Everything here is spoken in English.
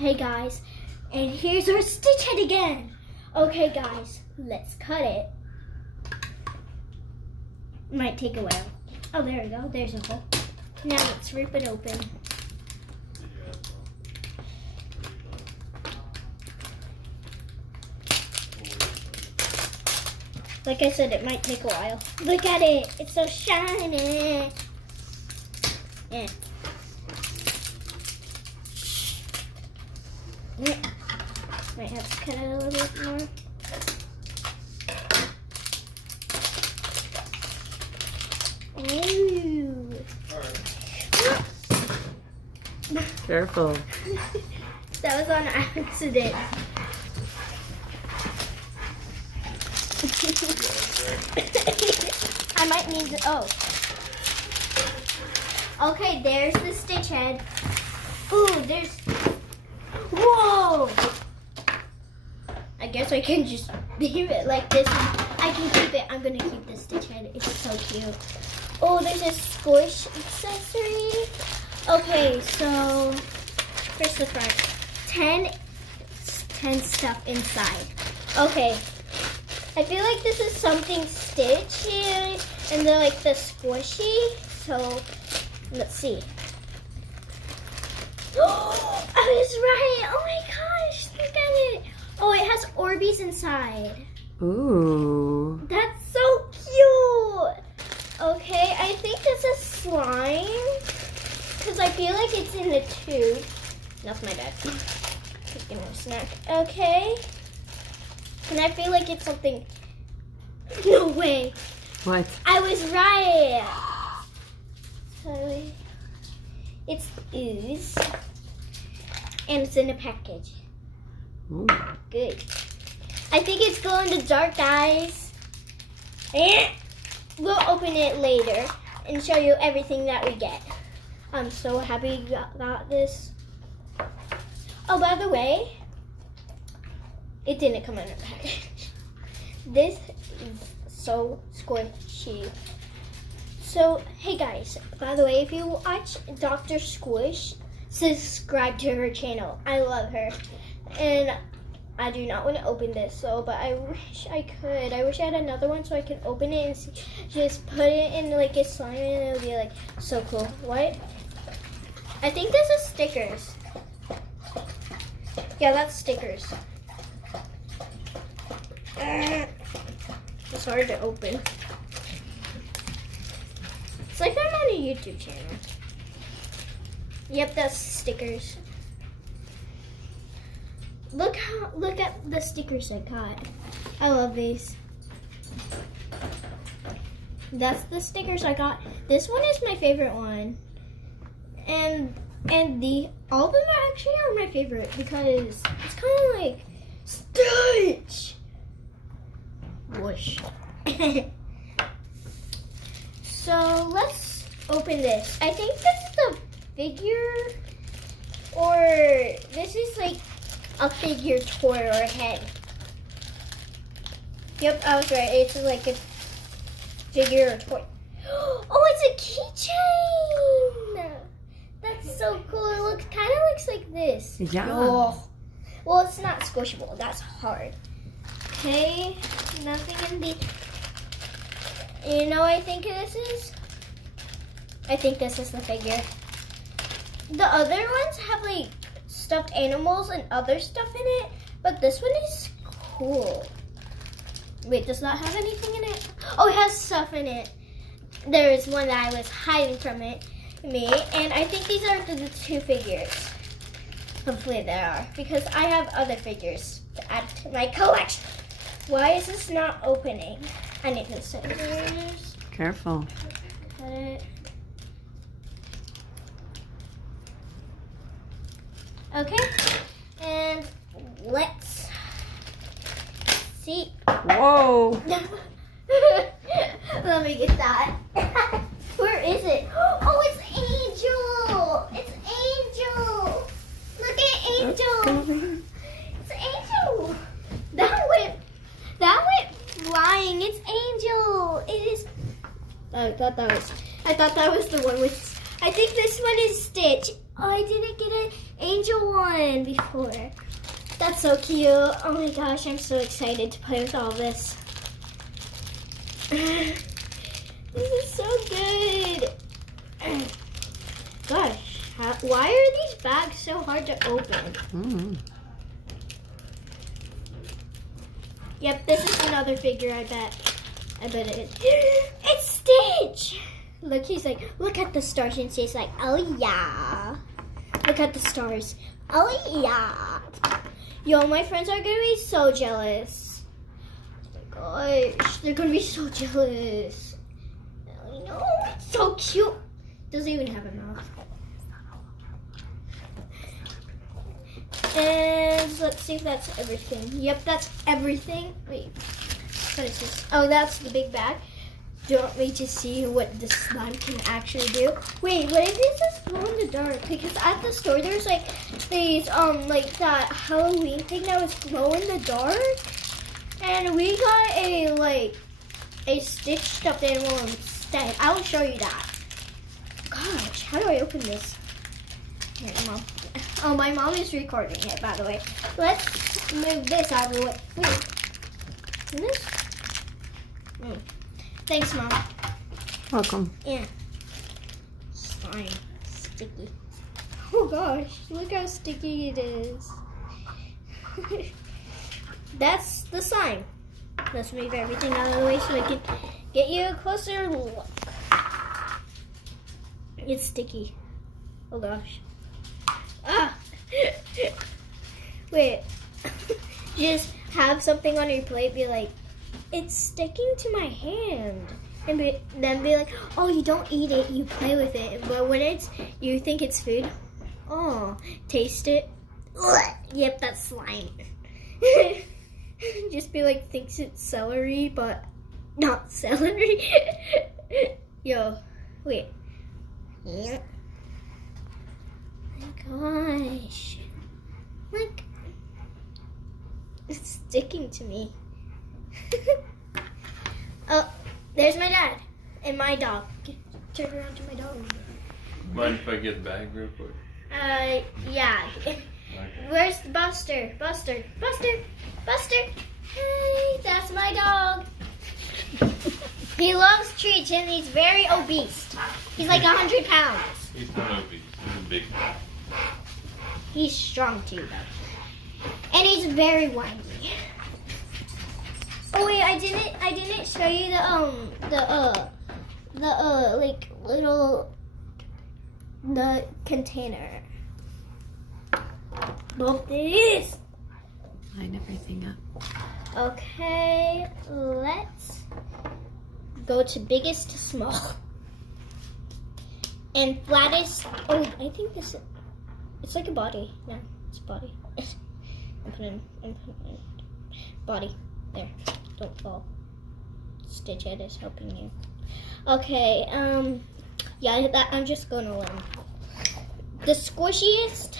Hey guys, and here's our stitch head again. Okay guys, let's cut it. Might take a while. Oh, there we go, there's a hole. Now let's rip it open. Like I said, it might take a while. Look at it, it's so shiny. Yeah. Might have to cut it a little bit more. Ooh. Careful. That was on accident. I might need to, oh. Okay, there's the stitch head. Ooh, there's, whoa! I guess I can just leave it like this. I can keep it. I'm gonna keep the stitch head. It's so cute. Oh, there's a squish accessory. Okay, so here's the front. 10 stuff inside. Okay. I feel like this is something stitchy and they're like the squishy. So let's see. Oh, I was right. Oh my gosh, look at it. Oh, it has Orbeez inside. Ooh. That's so cute. Okay, I think this is slime because I feel like it's in the tube. That's my bad. Taking a snack. Okay. And I feel like it's something. No way. What? I was right. So it's ooze. And it's in a package. Ooh. Good. I think it's glow in the dark, guys. And we'll open it later and show you everything that we get. I'm so happy we got this. Oh, by the way, it didn't come in a package. This is so squishy. So, hey guys, by the way, if you watch Dr. Squish, subscribe to her channel. I love her. And I do not want to open this, so, but I wish I could. I wish I had another one so I could open it and see, just put it in like a slime and it would be like so cool. What? I think this is stickers. Yeah, that's stickers. It's hard to open. It's like I'm on a YouTube channel. Yep, that's stickers. Look at the stickers I got. I love these. That's the stickers I got. This one is my favorite one. And all of them actually are my favorite because it's kind of like Stitch. Whoosh. So let's open this. I think this is a figure, or this is like a figure toy or a head. Yep, I was right. It's like a figure or toy. Oh, it's a keychain. That's so cool. It kind of looks like this. Yeah. Oh. Well, it's not squishable. That's hard. Okay, nothing in the. You know what I think this is? I think this is the figure. The other ones have like stuffed animals and other stuff in it, but this one is cool. Wait, does not have anything in it? Oh, it has stuff in it. There is one that I was hiding from me, and I think these are the two figures. Hopefully they are, because I have other figures to add to my collection. Why is this not opening? I need the scissors. Careful. Cut it. Okay, and let's see. Whoa. Let me get that. Where is it? Oh, it's Angel. It's Angel. Look at Angel. It's Angel. That went flying. It's Angel. It is. I thought that was the one with. I think this one is Stitch. Oh, I didn't get it angel one before. That's so cute. Oh my gosh, I'm so excited to play with all this. This is so good. Gosh, why are these bags so hard to open? Mm. Yep, this is another figure, I bet. I bet it is. It's Stitch! Look, he's like, look at the stars. And she's like, oh yeah. Look at the stars. Oh yeah. Yo, my friends are gonna be so jealous. Oh my gosh, they're gonna be so jealous. I know, it's so cute. Doesn't even have a mouth. And let's see if that's everything. Yep, that's everything. Wait, what is this? Oh, that's the big bag. Do you want me to see what the slime can actually do? Wait, what if this is glow in the dark? Because at the store there's like these like that Halloween thing that was glow in the dark, and we got a Stitch stuffed animal instead. I will show you that. Gosh, how do I open this? Here, Mom. Oh, my mom is recording it, by the way. Let's move this out of the way. Wait. This? Thanks, Mom. Welcome. Yeah. Slime. Sticky. Oh gosh, look how sticky it is. That's the slime. Let's move everything out of the way so I can get you a closer look. It's sticky. Oh gosh. Ah! Wait. Just have something on your plate, be like, it's sticking to my hand. And then be like, oh, you don't eat it, you play with it. But when you think it's food, oh, taste it. Yep, that's slime. Just be like, thinks it's celery, but not celery. Yo, wait. Yep. My gosh. Like, it's sticking to me. Oh, there's my dad and my dog. Turn around to my dog. Mind if I get the bag real quick? Yeah. Okay. Where's Buster? Buster. Hey, that's my dog. He loves treats and he's very obese. He's like 100 pounds. He's not obese. He's a big guy. He's strong too, though. And he's very whiny. Oh wait, I didn't show you the container. Both this. Line everything up. Okay, let's go to biggest to small. And flattest. Oh, I think this. It's like a body. No, it's a body. I'm putting body. There. Don't fall. Stitch Head is helping you. Okay, yeah, I'm just gonna learn. The squishiest